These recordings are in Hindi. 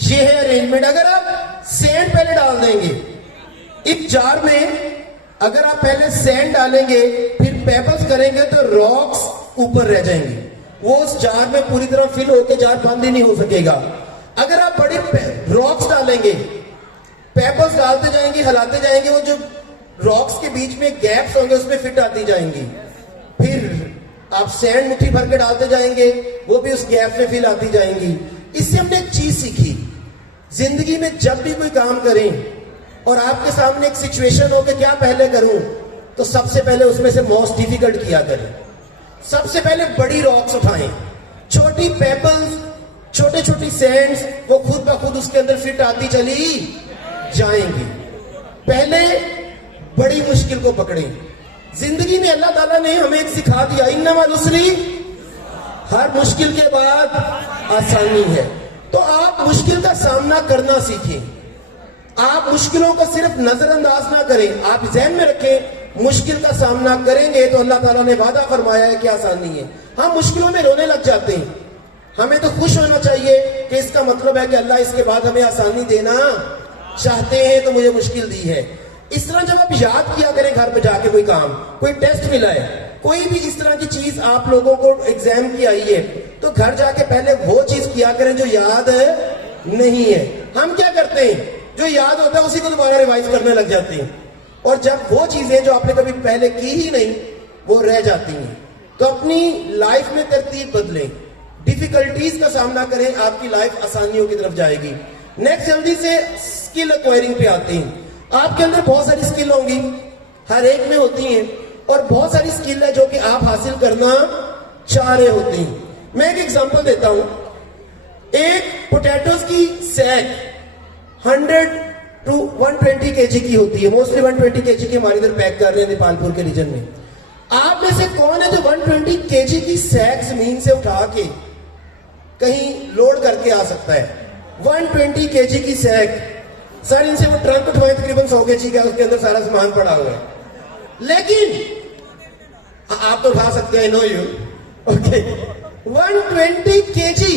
ये है अरेंजमेंट। अगर आप सैंड पहले डाल देंगे एक जार में, अगर आप पहले सैंड डालेंगे फिर पेबल्स करेंगे तो रॉक्स ऊपर रह जाएंगे, वो उस जार में पूरी तरह फिल होकर जार बंद ही नहीं हो सकेगा। अगर आप बड़े रॉक्स डालेंगे, पेबल्स डालते जाएंगे, हिलाते जाएंगे, वो जो रॉक्स के बीच में गैप्स होंगे उसमें फिट आती जाएंगी। फिर आप सैंड मुट्ठी भर के डालते जाएंगे, वो भी उस गैप में फिल आती जाएंगी। इससे हमने एक चीज सीखी, जिंदगी में जब भी कोई काम करें और आपके सामने एक सिचुएशन हो कि क्या पहले करूं, तो सबसे पहले उसमें से मोस्ट डिफिकल्ट किया करें। सबसे पहले बड़ी रॉक्स उठाएं, छोटी पेबल्स, छोटे छोटी सैंड्स, वो खुद ब खुद उसके अंदर फिट आती चली जाएंगी। पहले बड़ी मुश्किल को पकड़ें। जिंदगी में अल्लाह ताला ने हमें एक सिखा दिया, इन्नमल उसरी, हर मुश्किल के बाद आसानी है। तो आप मुश्किल का सामना करना सीखें। आप मुश्किलों को सिर्फ नजरअंदाज ना करें, आप ज़हन में रखें मुश्किल का सामना करेंगे तो अल्लाह ताला ने वादा फरमाया है कि आसानी है। हम मुश्किलों में रोने लग जाते हैं, हमें तो खुश होना चाहिए कि इसका मतलब है कि अल्लाह इसके बाद हमें आसानी देना चाहते हैं तो मुझे मुश्किल दी है। इस तरह जब आप याद किया करें घर पे जाके, कोई काम, कोई टेस्ट मिला है, कोई भी इस तरह की चीज आप लोगों को एग्जाम की आई है, तो घर जाके पहले वो चीज किया करें जो याद नहीं है। हम क्या करते हैं, जो याद होता है उसी को दोबारा रिवाइज करने लग जाते हैं, और जब वो चीजें जो आपने कभी पहले की ही नहीं वो रह जाती हैं। तो अपनी लाइफ में तरतीब बदलें, डिफिकल्टीज का सामना करें, आपकी लाइफ आसानियों की तरफ जाएगी। नेक्स्ट जल्दी से स्किल एक्वायरिंग पे आते हैं। आपके अंदर बहुत सारी स्किल होंगी, हर एक में होती हैं, और बहुत सारी स्किल है जो कि आप हासिल करना चाह रहे होते हैं। मैं एक एग्जांपल देता हूं। एक पोटैटोज की सैक 100 to 120 केजी की होती है, मोस्टली 120 केजी की हमारे इधर पैक कर रहे हैं नेपालपुर के रीजन में। आप में से कौन है जो 120 केजी की सैक जमीन से उठा के कहीं लोड करके आ सकता है? 120 केजी की सैक, सर इनसे वो ट्रक उठवाए तकरीबन 100 केजी का, उसके अंदर सारा सामान पड़ा हुआ है, लेकिन आप तो उठा सकते हैं, नो यू ओके। 120 केजी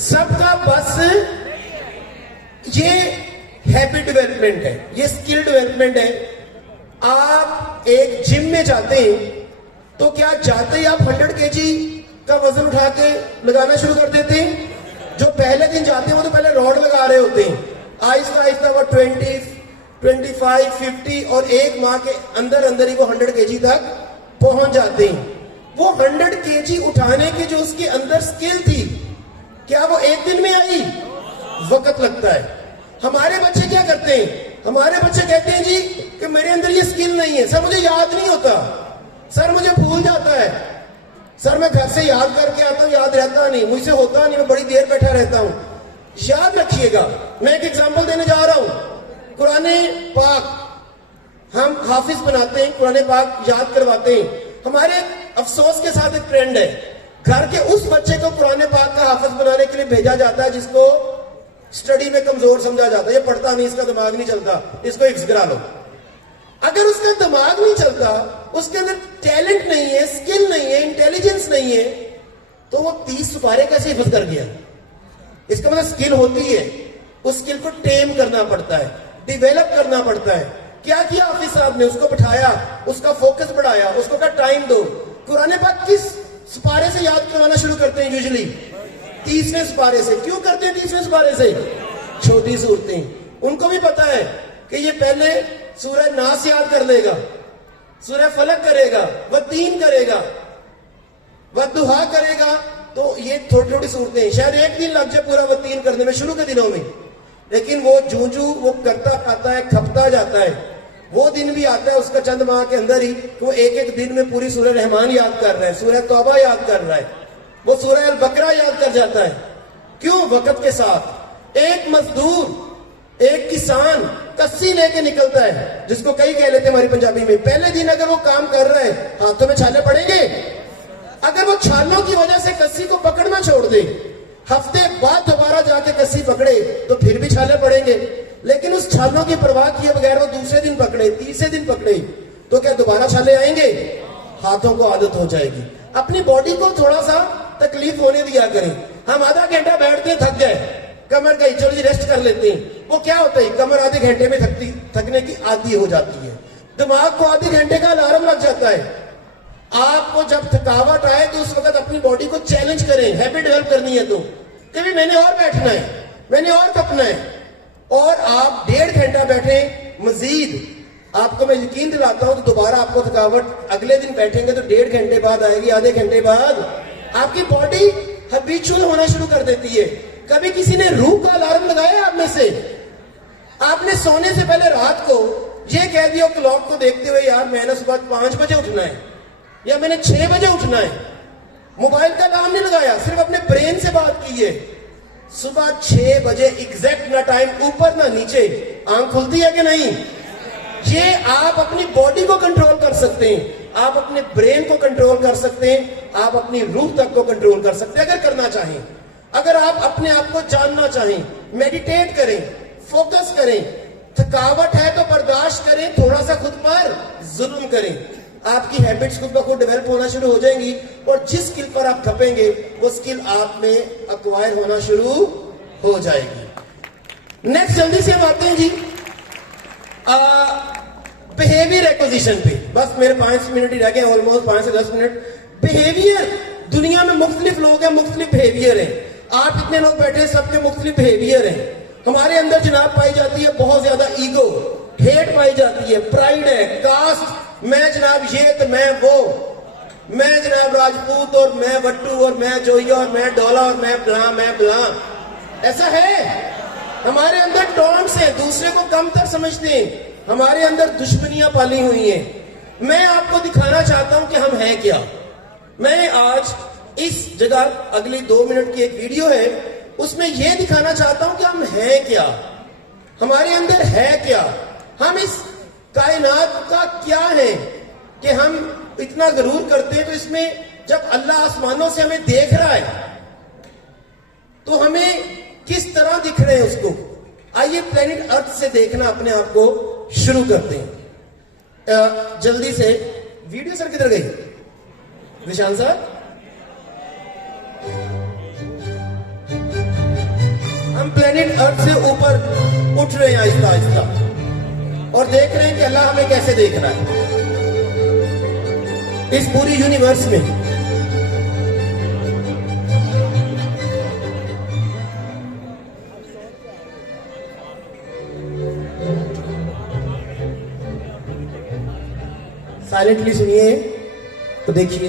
सबका बस, ये हैबिट डेवलपमेंट है, ये स्किल डेवलपमेंट है। आप एक जिम में जाते हैं तो क्या जाते ही आप 100 केजी का वजन उठा के लगाना शुरू कर देते हैं? जो पहले दिन जाते हैं वो तो पहले रॉड लगा रहे होते हैं, आहिस्ता आहिस्ता वो 20, 25, 50 और एक माह के अंदर अंदर ही वो 100 केजी तक पहुंच जाते हैं। वो 100 केजी उठाने की जो उसके अंदर स्किल थी, क्या वो एक दिन में आई? वक्त लगता है। हमारे बच्चे क्या करते हैं, हमारे बच्चे कहते हैं जी कि मेरे अंदर ये स्किल नहीं है, सर मुझे याद नहीं होता, सर मुझे भूल जाता है, सर मैं घर से याद करके आता हूं, याद रहता नहीं, मुझसे होता नहीं, मैं बड़ी देर बैठा रहता हूं। याद रखिएगा, मैं एक एग्जांपल देने जा रहा हूं। कुरान पाक हम हाफिज बनाते हैं, कुरान पाक याद करवाते हैं। हमारे अफसोस के साथ एक ट्रेंड है, घर के उस बच्चे को कुरान पाक का हाफिज बनाने के लिए भेजा जाता है जिसको स्टडी में कमजोर समझा जाता है, ये पढ़ता नहीं, इसका दिमाग नहीं चलता, इसको हिफ्ज करा लो। अगर उसका दिमाग नहीं चलता, उसके अंदर टैलेंट नहीं है, स्किल नहीं है, इंटेलिजेंस नहीं है, तो वो 30 सुपारे कैसे हिफ्ज कर गया? इसका मतलब स्किल होती है, उस स्किल को टेम करना पड़ता है, डिवेलप करना पड़ता है। क्या किया हाफिज साहब ने? उसको बिठाया, उसका फोकस बढ़ाया, उसको कहा टाइम दो। कुरान पाक किस सुपारे से याद करवाना शुरू करते हैं? यूजुअली 30वें सुपारे से। क्यों करते हैं 30वें सुपारे से? छोटी सूरतें, उनको भी पता है कि ये पहले सूरह नास याद कर लेगा, सूरह फलक करेगा, वह 3 करेगा, वह दुहा करेगा, तो ये थोड़ी थोड़ी सूरतें शायद एक दिन लग जाए पूरा वह 3 करने में शुरू के दिनों में, लेकिन वो जूझू वो करता आता है, खपता जाता है। वो दिन भी आता है उसका चंद माह के अंदर ही, वो एक एक दिन में पूरी सूरह रहमान याद कर रहा है, सूरह तौबा याद कर रहा है, वो सूरह अल बकरा याद कर जाता है। क्यों? वक्त के साथ। एक मजदूर, एक किसान कस्सी लेके निकलता है, जिसको कई कह लेते हैं हमारी पंजाबी में। पहले दिन अगर वो काम कर रहा है, हाथों में छाले पड़ेंगे। अगर वो छालों की वजह से कस्सी को पकड़ना छोड़ दे, हफ्ते बाद दोबारा जाके कस्सी पकड़े, तो फिर भी छाले पड़ेंगे। लेकिन उस छालों की परवाह किए बगैर वो दूसरे दिन पकड़े, तीसरे दिन पकड़े, तो क्या दोबारा छाले आएंगे? हाथों को आदत हो जाएगी। अपनी बॉडी को थोड़ा सा तकलीफ होने दिया करें। हम आधा घंटा बैठते थक गए, कमर गई, चलो जी रेस्ट कर लेते हैं। वो क्या होता है, कमर आधे घंटे में थकने की आदी हो जाती है, दिमाग को आधे घंटे का अलार्म लग जाता है। आपको जब थकावट आए तो उस वक्त अपनी बॉडी को चैलेंज करें, हैबिट डेवलप करनी है तो कभी मैंने और बैठना है, मैंने और कपना है, और आप 1.5 घंटा बैठे मजीद, आपको मैं यकीन दिलाता हूं तो दोबारा आपको थकावट अगले दिन बैठेंगे तो 1.5 घंटे बाद आएगी, आधे घंटे बाद आपकी बॉडी हैबिचुअल होना शुरू कर देती है। कभी किसी ने रूह का अलार्म लगाया आप में से? आपने सोने से पहले रात को ये कह दिया क्लॉक को देखते हुए, यार मैंने सुबह 5 बजे उठना है या मैंने 6 बजे उठना है। मोबाइल का अलार्म नहीं लगाया, सिर्फ अपने ब्रेन से बात की है। सुबह 6 बजे एग्जैक्ट, ना टाइम ऊपर ना नीचे, आंख खुलती है कि नहीं? ये आप अपनी बॉडी को कंट्रोल कर सकते हैं, आप अपने ब्रेन को कंट्रोल कर सकते हैं, आप अपनी रूह तक को कंट्रोल कर सकते हैं अगर करना चाहें। अगर आप अपने आप को जानना चाहें, मेडिटेट करें, फोकस करें, थकावट है तो बर्दाश्त करें, थोड़ा सा खुद पर जुल्म करें, आपकी हैबिट्स खुद ब खुद डेवलप होना शुरू हो जाएंगी और जिस स्किल पर आप खपेंगे वो स्किल आप में एक्वायर होना शुरू हो जाएगी। नेक्स्ट जल्दी से हम आते हैं जी बिहेवियर एक्विजिशन पे। बस मेरे 5 मिनट ही रह गए, ऑलमोस्ट 5 से 10 मिनट। बिहेवियर, दुनिया में मुख्तलिफ लोग हैं, मुख्तलिफ बिहेवियर है। आप इतने लोग बैठे हैं, सबके मुख्तलिफ बिहेवियर है। हमारे अंदर जनाब पाई जाती है बहुत ज्यादा ईगो, हेट पाई जाती है, प्राइड है, कास्ट, मैं जनाब ये तो मैं वो, मैं जनाब राजपूत और मैं वट्टू और मैं जोइया और मैं डोला और मैं बला। ऐसा है हमारे अंदर। टॉन्ट्स है, दूसरे को कमतर समझते हैं, हमारे अंदर दुश्मनियां पाली हुई हैं। मैं आपको दिखाना चाहता हूं कि हम हैं क्या। मैं आज इस जगह, अगली 2 मिनट की एक वीडियो है, उसमें यह दिखाना चाहता हूं कि हम हैं क्या, हमारे अंदर है क्या, हम इस कायनात का क्या है कि हम इतना गरूर करते हैं। तो इसमें जब अल्लाह आसमानों से हमें देख रहा है तो हमें किस तरह दिख रहे हैं उसको। आइए प्लेनेट अर्थ से देखना अपने आप को शुरू करते हैं। जल्दी से वीडियो सर किधर गई? निशान साहब, हम प्लेनेट अर्थ से ऊपर उठ रहे हैं आहिस्ता आहिस्ता और देख रहे हैं कि अल्लाह हमें कैसे देख रहा है इस पूरी यूनिवर्स में। साइलेंटली सुनिए तो देखिए,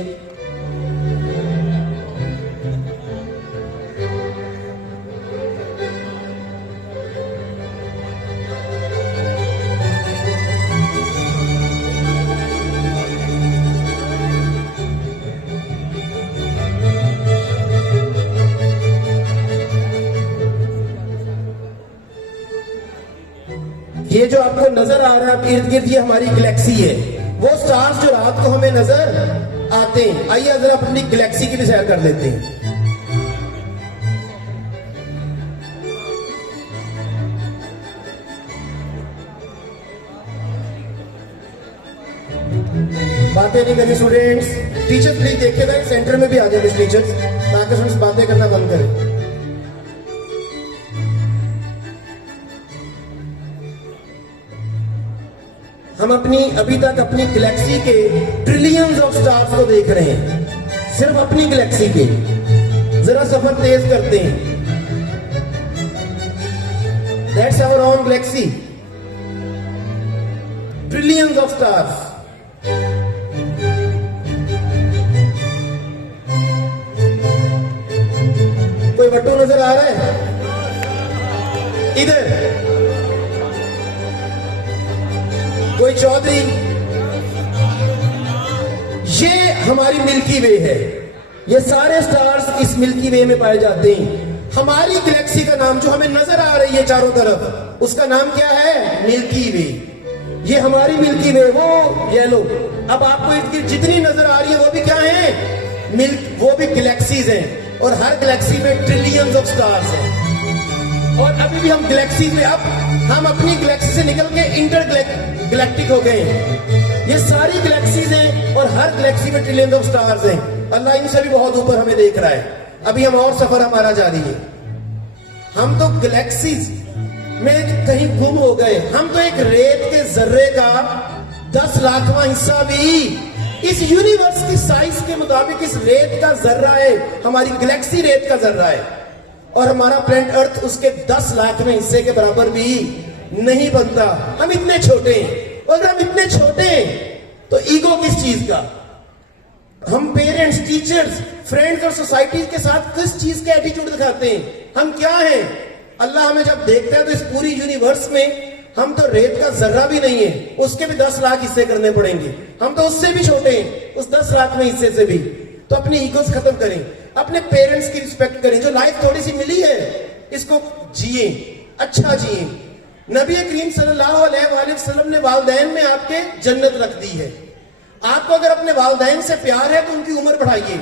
ये जो आपको नजर आ रहा है इर्द गिर्द, ये हमारी गैलेक्सी है। वो स्टार्स जो रात को हमें नजर आते हैं, आइए जरा अपनी गैलेक्सी की भी सैर कर लेते हैं। बातें नहीं करनी स्टूडेंट्स। टीचर्स प्लीज देखिएगा, सेंटर में भी आ जाए टीचर्स, ताकि स्टूडेंट्स बातें करना बंद करें। हम अभी तक अपनी गैलेक्सी के ट्रिलियंस ऑफ स्टार्स को देख रहे हैं, सिर्फ अपनी गैलेक्सी के। जरा सफर तेज करते हैं। That's our own galaxy, trillions of stars. कोई वट्टू नजर आ रहा है इधर? कोई चौधरी? ये हमारी मिल्की वे है। ये सारे स्टार्स इस मिल्की वे में पाए जाते हैं। हमारी गैलेक्सी का नाम जो हमें नजर आ रही है चारों तरफ, उसका नाम क्या है? मिल्की वे। ये हमारी मिल्की वे, वो येलो। अब आपको इनकी जितनी नजर आ रही है वो भी क्या है? वो भी गैलेक्सीज हैं और हर गैलेक्सी में ट्रिलियंस ऑफ स्टार्स हैं। और अभी भी हम गैलेक्सी में, अब हम अपनी गैलेक्सी से निकल के इंटरगैलेक्टिक हो गए हैं। ये सारी गैलेक्सीज हैं और हर गैलेक्सी में ट्रिलियंस ऑफ स्टार्स हैं। अल्लाह इनसे भी बहुत ऊपर हमें देख रहा है। अभी हम और सफर हमारा जारी है। हम तो गैलेक्सीज में कहीं गुम हो गए। हम तो एक रेत के जर्रे का 10 लाखवां हिस्सा भी इस यूनिवर्स की साइज के मुताबिक इस रेत का जर्रा है। हमारी गैलेक्सी रेत का जर्रा है और हमारा प्लैनेट अर्थ उसके 10 लाखवें हिस्से के बराबर भी नहीं बनता। हम इतने छोटे हैं और अगर हम इतने छोटे हैं तो ईगो किस चीज का? हम पेरेंट्स, टीचर्स, फ्रेंड्स और सोसाइटी के साथ किस चीज का एटीट्यूड दिखाते हैं? हम क्या हैं? अल्लाह हमें जब देखता है तो इस पूरी यूनिवर्स में हम तो रेत का जर्रा भी नहीं है, उसके भी 10 लाख हिस्से करने पड़ेंगे। हम तो उससे भी छोटे हैं, उस 10 लाख में हिस्से से भी। तो अपने ईगोस खत्म करें, अपने पेरेंट्स की रिस्पेक्ट करें। जो लाइफ थोड़ी सी मिली है इसको जिए, अच्छा जिए। नबी करीम सल्लल्लाहु अलैहि वसल्लम ने वालिदैन में आपके जन्नत रख दी है। आपको अगर अपने वालिदैन से प्यार है तो उनकी उम्र बढ़ाइए।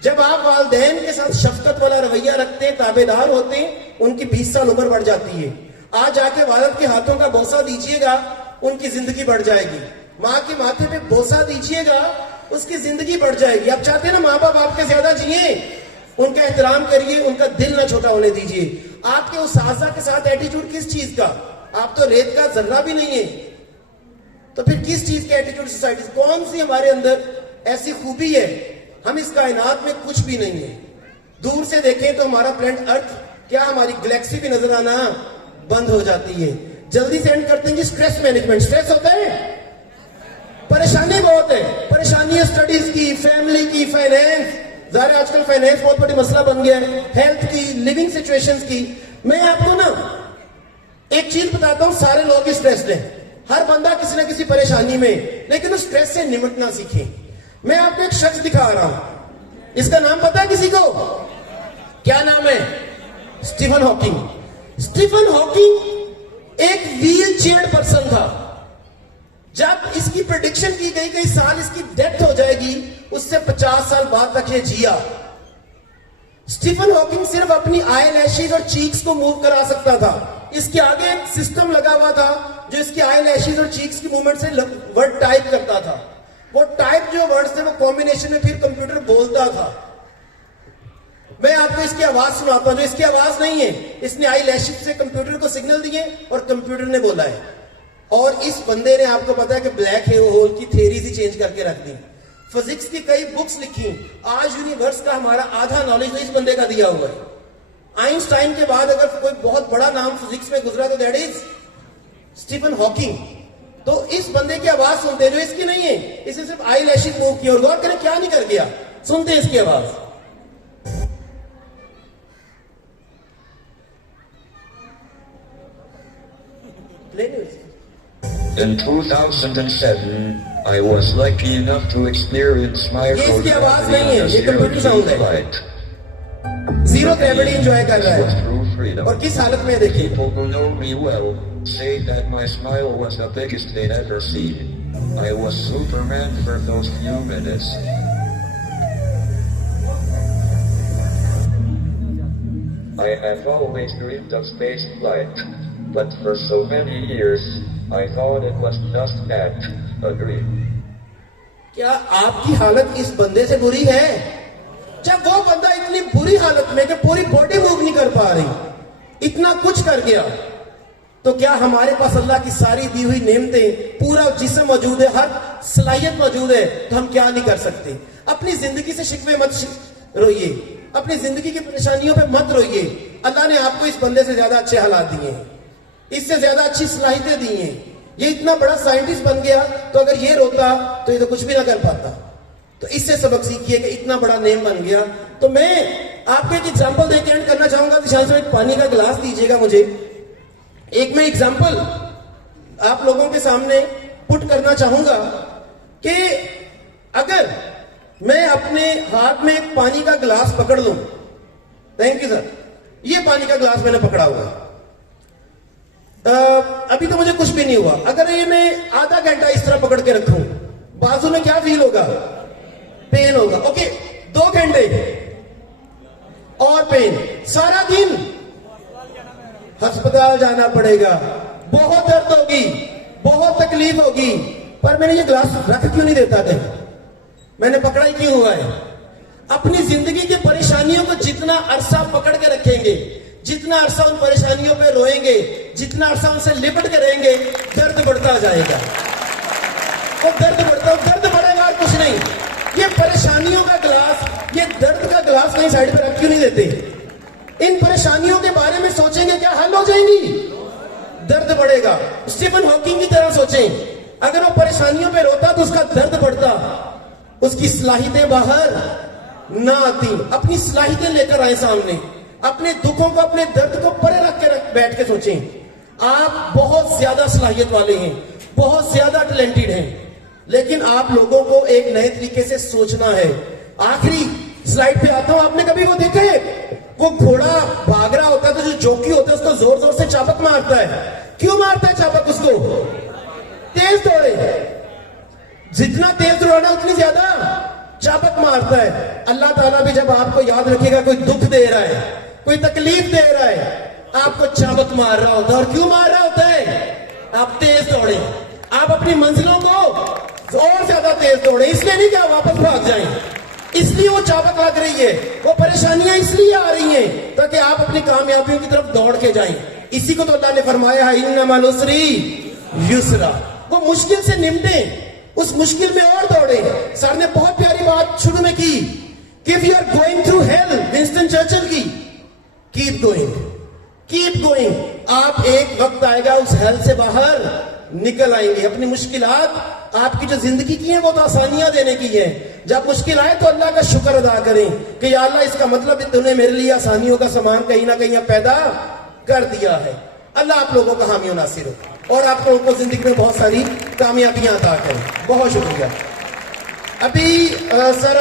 जब आप वालिदैन के साथ शफकत वाला रवैया रखते हैं, ताबेदार होते हैं, उनकी 20 साल उम्र बढ़ जाती है। आज जाके वालिद के हाथों का बोसा दीजिएगा, उनकी जिंदगी बढ़ जाएगी। माँ के माथे पे बोसा दीजिएगा, उसकी जिंदगी बढ़ जाएगी। आप चाहते हैं ना माँ बाप आपके ज्यादा जिए, उनका एहतराम करिए, उनका दिल ना छोटा होने दीजिए। आपके उस आजा के साथ एटीट्यूड किस चीज का? आप तो रेत का जर्रा भी नहीं है, तो फिर किस चीज का एटीट्यूड सोसाइटी? कौन सी हमारे अंदर ऐसी खूबी है? हम इस कायनात में कुछ भी नहीं है। दूर से देखें तो हमारा प्लैनेट अर्थ, क्या हमारी गैलेक्सी भी नजर आना बंद हो जाती है। जल्दी से एंड करते हैं जी। Stress management. स्ट्रेस होता है, परेशानी बहुत है। परेशानी है स्टडीज की, फैमिली की, फाइनेंस। ज़ाहिर आजकल फाइनेंस बहुत बड़ी मसला बन गया है, हेल्थ की, लिविंग सिचुएशंस की। मैं आपको ना एक चीज बताता हूं, सारे लोग स्ट्रेस्ड हैं, हर बंदा किसी ना किसी परेशानी में, लेकिन उस स्ट्रेस से निपटना सीखे। मैं आपको एक शख्स दिखा रहा हूं, इसका नाम पता है किसी को? क्या नाम है? Stephen Hawking. स्टीफन हॉकिंग एक व्हील चेयर पर्सन था। जब इसकी प्रेडिक्शन की गई कई साल इसकी डेथ हो जाएगी, उससे 50 साल बाद तक ये जिया। स्टीफन हॉकिंग सिर्फ अपनी आई लैशेज और चीक्स को मूव करा सकता था। इसके आगे एक सिस्टम लगा हुआ था जो इसकी आई लैशेज और चीक्स की मूवमेंट से वर्ड टाइप करता था। वो टाइप जो वर्ड्स थे वो कॉम्बिनेशन में फिर कंप्यूटर बोलता था। मैं आपको इसकी आवाज सुनाता हूं, जो इसकी आवाज नहीं है। इसने आई लैशेज से कंप्यूटर को सिग्नल दिए और कंप्यूटर ने बोला है। और इस बंदे ने, आपको पता है कि ब्लैक होल की थ्योरीज ही चेंज करके रख दी, फिजिक्स की कई बुक्स लिखी। आज यूनिवर्स का हमारा आधा नॉलेज तो इस बंदे का दिया हुआ है। आइंस्टाइन के बाद अगर कोई बहुत बड़ा नाम फिजिक्स में गुजरा तो दैट इज स्टीफन हॉकिंग। तो इस बंदे की आवाज सुनते जो इसकी नहीं है, इसे सिर्फ आई लैशेज मूव की, और गौर करें क्या नहीं कर गया। सुनते इसकी आवाज। In 2007, I was lucky enough to experience microgravity on a zero-G flight. Zero gravity enjoy कर रहा Was है। true freedom. और किस हालत में देखिए, People who know me well say that my smile was the biggest they'd ever seen. I was Superman for those few minutes. I have always dreamed of space flight, but for so many years, I thought it was just that, a dream. क्या आपकी हालत इस बंदे से बुरी है? जब वो बंदा इतनी बुरी हालत में कि पूरी बॉडी मूव नहीं कर पा रही, इतना कुछ कर गया, तो क्या हमारे पास अल्लाह की सारी दी हुई नेमतें, पूरा जिस्म मौजूद है, हर सलाहियत मौजूद है, तो हम क्या नहीं कर सकते? अपनी जिंदगी से शिकवे मत रोइए, अपनी जिंदगी की परेशानियों पे मत रोइए। अल्लाह ने आपको इस बंदे से ज्यादा अच्छे हालात दिए हैं, इससे ज्यादा अच्छी सलाहियतें दी हैं। ये इतना बड़ा साइंटिस्ट बन गया, तो अगर ये रोता तो ये तो कुछ भी ना कर पाता। तो इससे सबक सीखिए कि इतना बड़ा नेम बन गया। तो मैं आपको एक एग्जांपल देके एंड करना चाहूंगा। विशाल से एक पानी का गिलास दीजिएगा मुझे। एक मैं एग्जांपल आप लोगों के सामने पुट करना चाहूंगा कि अगर मैं अपने हाथ में एक पानी का गिलास पकड़ लूं, थैंक यू सर, ये पानी का गिलास मैंने पकड़ा हुआ है, अभी तो मुझे कुछ भी नहीं हुआ। अगर ये मैं आधा घंटा इस तरह पकड़ के रखूं, बाजू में क्या फील होगा? पेन होगा। ओके, 2 घंटे और पेन, सारा दिन अस्पताल जाना पड़ेगा, बहुत दर्द होगी, बहुत तकलीफ होगी, पर मैंने ये ग्लास रख क्यों नहीं देता कहीं? मैंने पकड़ा ही क्यों हुआ है? अपनी जिंदगी की परेशानियों को जितना अरसा पकड़ के रखेंगे, जितना अरसा उन परेशानियों पे रोएंगे, जितना अरसा उनसे लिपट के रहेंगे, दर्द बढ़ता जाएगा। वो दर्द बढ़ेगा और कुछ नहीं। ये परेशानियों का गिलास, ये दर्द का गिलास कहीं साइड पे रख क्यों नहीं देते? इन परेशानियों के बारे में सोचेंगे, क्या हल हो जाएंगी? दर्द बढ़ेगा। स्टीफन हॉकिंग की तरह सोचें, अगर वो परेशानियों पे रोता तो उसका दर्द बढ़ता, उसकी सलाहियतें बाहर ना आती। अपनी सलाहियतें लेकर आए सामने, अपने दुखों को, अपने दर्द को परे रख के बैठ के सोचें। आप बहुत ज्यादा सलाहियत वाले हैं, बहुत ज्यादा टैलेंटेड हैं, लेकिन आप लोगों को एक नए तरीके से सोचना है। आखिरी स्लाइड पे आता हूं, आपने कभी वो देखा है, वो घोड़ा भाग रहा होता है तो जो जॉकी होता है उसको जोर जोर से चाबुक मारता है। क्यों मारता है चाबुक उसको? तेज दौड़े, जितना तेज दौड़ना उतनी ज्यादा चाबुक मारता है। अल्लाह ताला भी जब आपको याद रखेगा, कोई दुख दे रहा है, कोई तकलीफ दे रहा है, आपको चाबुक मार रहा होता है। और क्यों मार रहा होता है? आप तेज दौड़े, आप अपनी मंजिलों को और ज्यादा तेज दौड़े। इसलिए नहीं कि आप वापस भाग जाएं, इसलिए वो चाबुक लग रही है, वो परेशानियां इसलिए आ रही हैं ताकि आप अपनी कामयाबियों की तरफ दौड़ के जाएं। इसी को तो अल्लाह ने फरमाया है, इन्ना मअल उसरी युसरा। वो मुश्किल से निपटे, उस मुश्किल में और दौड़े। सर ने बहुत प्यारी बात शुरू में की कि if you are going through hell, Winston Churchill की, कीप गोइंग, कीप गोइंग। आप एक वक्त आएगा उस हेल से बाहर निकल आएंगे। अपनी मुश्किलात आपकी जो जिंदगी की है वो तो आसानियां देने की है। जब मुश्किल आए तो अल्लाह का शुक्र अदा करें कि या अल्लाह, इसका मतलब तूने मेरे लिए आसानियों का सामान कहीं ना कहीं पैदा कर दिया है। अल्लाह आप लोगों का हामी नासिर हो और आप लोगों को जिंदगी में बहुत सारी कामयाबियां अता करें। बहुत शुक्रिया। अभी सर